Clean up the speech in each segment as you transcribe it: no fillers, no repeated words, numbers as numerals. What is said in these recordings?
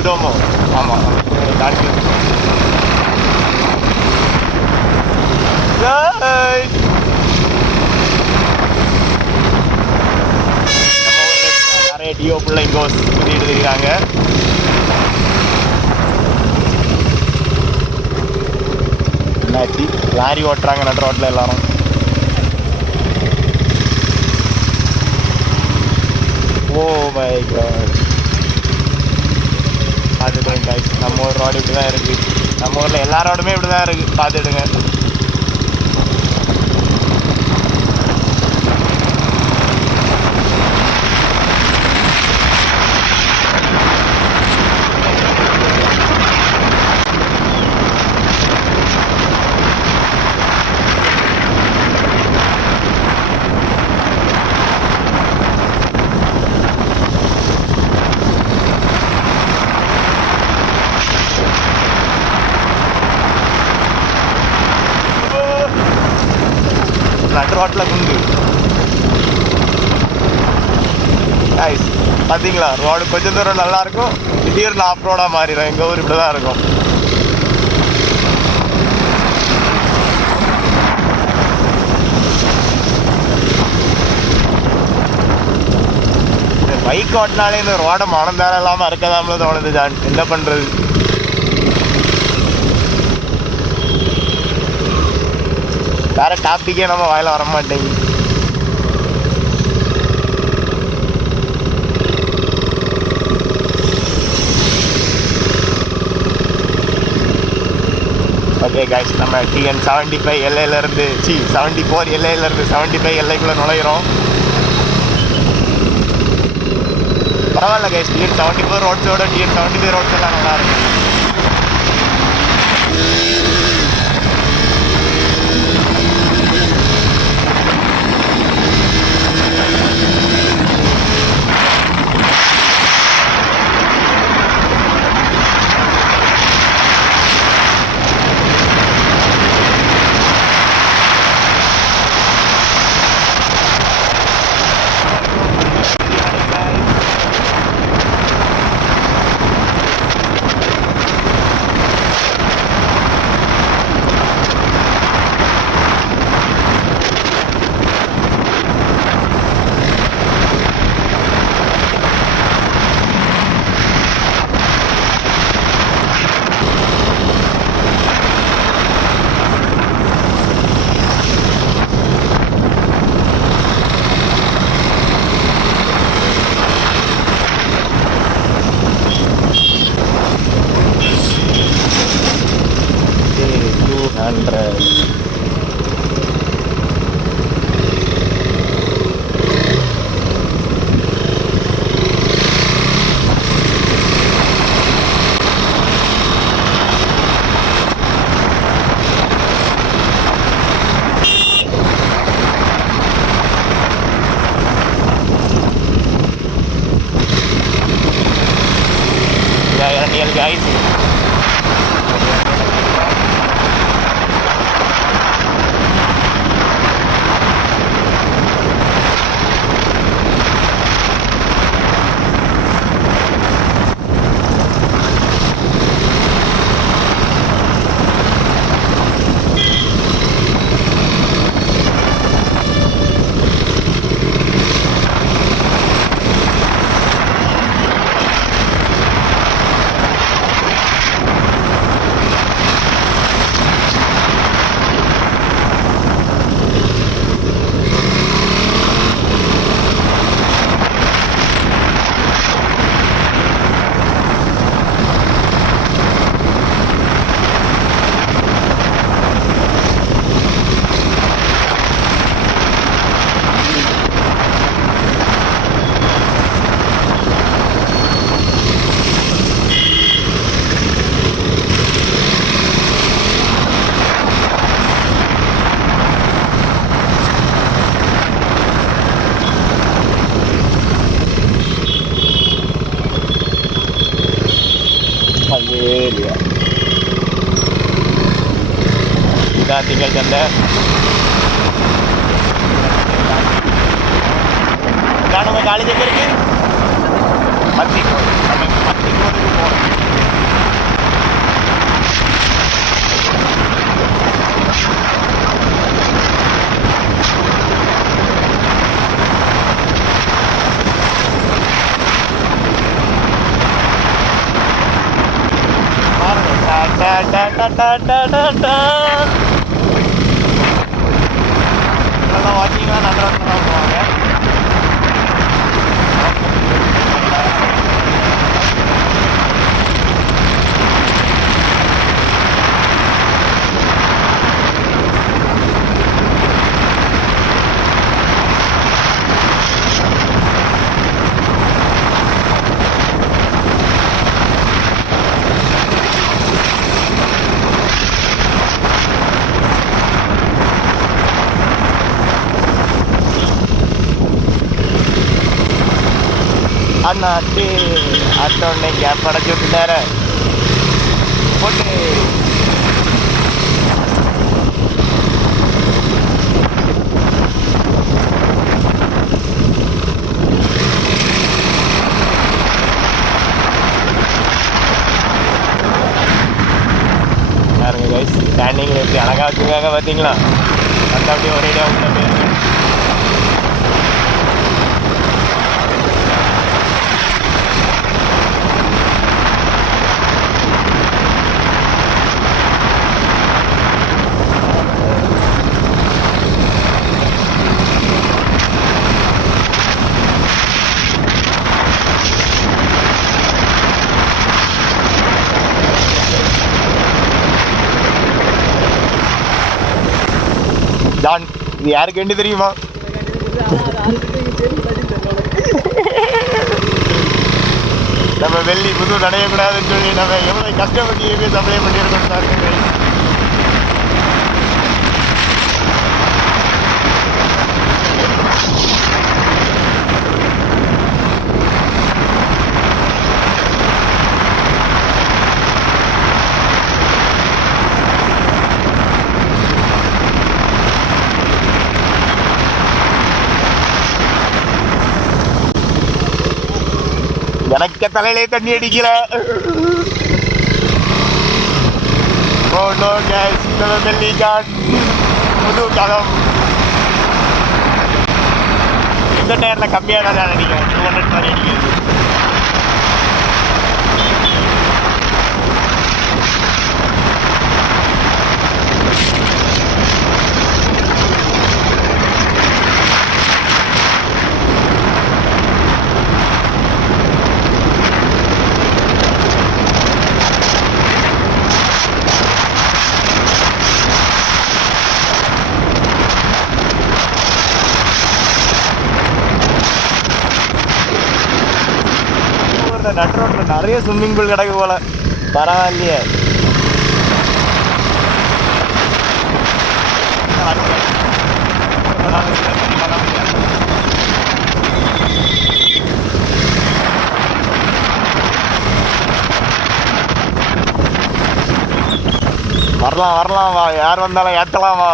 வந்துட்டோமோ? ஆமாம், தாண்டி வந்துட்டோம். நம்ம ஊரில் நிறைய டிஓ பிள்ளைங்க சுற்றிட்டு இருக்கிறாங்க. என்னாச்சு? லாரி ஓட்டுறாங்க நடு ரோட்டில் எல்லாரும். Oh my God. பார்த்துடுங்க கைஸ், நம்ம ஊர் ரோடு இப்படி தான் இருக்குது. நம்ம ஊரில் எல்லா ரோடுமே இப்படி தான் இருக்குது, பார்த்துடுங்க. நடு ரோட்டில் குண்டு. கைஸ் பார்த்தீங்களா, ரோடு கொஞ்சம் தூரம் நல்லாயிருக்கும், திடீர்னு ஆஃப் ரோடாக மாறிடும். எங்கள் ஊர் இப்படி தான் இருக்கும். இந்த பைக் ஓட்டினாலே இந்த ரோடை மனந்தாரம் இல்லாமல் இருக்கதாமல தோணுது ஜான். என்ன பண்ணுறது? வேறு டாப்பிக்கே நம்ம வாயில் வர மாட்டேங்குது. ஓகே கைஸ், நம்ம டிஎன் 75 எல்லையிலேருந்து 74 எல்லையிலேருந்து 75 எல்லைக்குள்ளே நுழையிறோம். பரவாயில்ல கைஸ், டிஎன் 74 ரோட்ஸோட டிஎன் 75 ரோட்ஸ் எல்லாம் நல்லா இருக்கும். Guys, Haleluya. Kita tinggal janda. Jangan main kali je pergi. Mati kau. Mati kau tu. இதெல்லாம் வாட்சிங்லாம் நல்ல போவாங்க. அண்ணாட்டு அடுத்தோடனே கேப் அடைச்சி விட்டுட்டாரு போட்டு. பாருங்க கைஸ், ஸ்டாண்டிங்கில் எப்படி அழகாக வச்சுருக்காங்க பார்த்தீங்களா? அந்த அப்படியே ஒரேடியாக உள்ள போயிருக்கு. ஜான், இது யாருக்கு வேண்டி தெரியுமா? நம்ம வெள்ளி புது நடையக்கூடாதுன்னு சொல்லி நம்ம எவ்வளோ கஷ்டப்பட்டு ஏபிஎஸ் அப்ளை பண்ணியிருக்கோம் சார். எனக்கு தலையிலே தண்ணி அடிக்கல. ஓ நோ கைஸ், நம்ம வெள்ளி ஜான் புது கதம். இந்த டயரில் கம்மியாக தான் அடிக்கும், 200 மாதிரி அடிக்கிறது. நட் ரோட்டில் நிறைய ஸ்விம்மிங் பூல் கிடக்கு போல. பரவாயில்லையே. வரலாம் வரலாம் வா, யார் வந்தாலும் ஏற்றலாம் வா.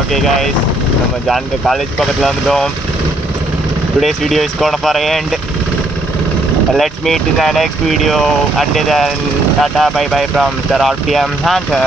Okay guys, நம்ம ஜான்க்கு காலேஜ் பக்கத்தில் வந்துட்டோம். Today's video is gonna for end. Let's meet in the next video. Until then, tata bye bye from Mr. RPM Hunter.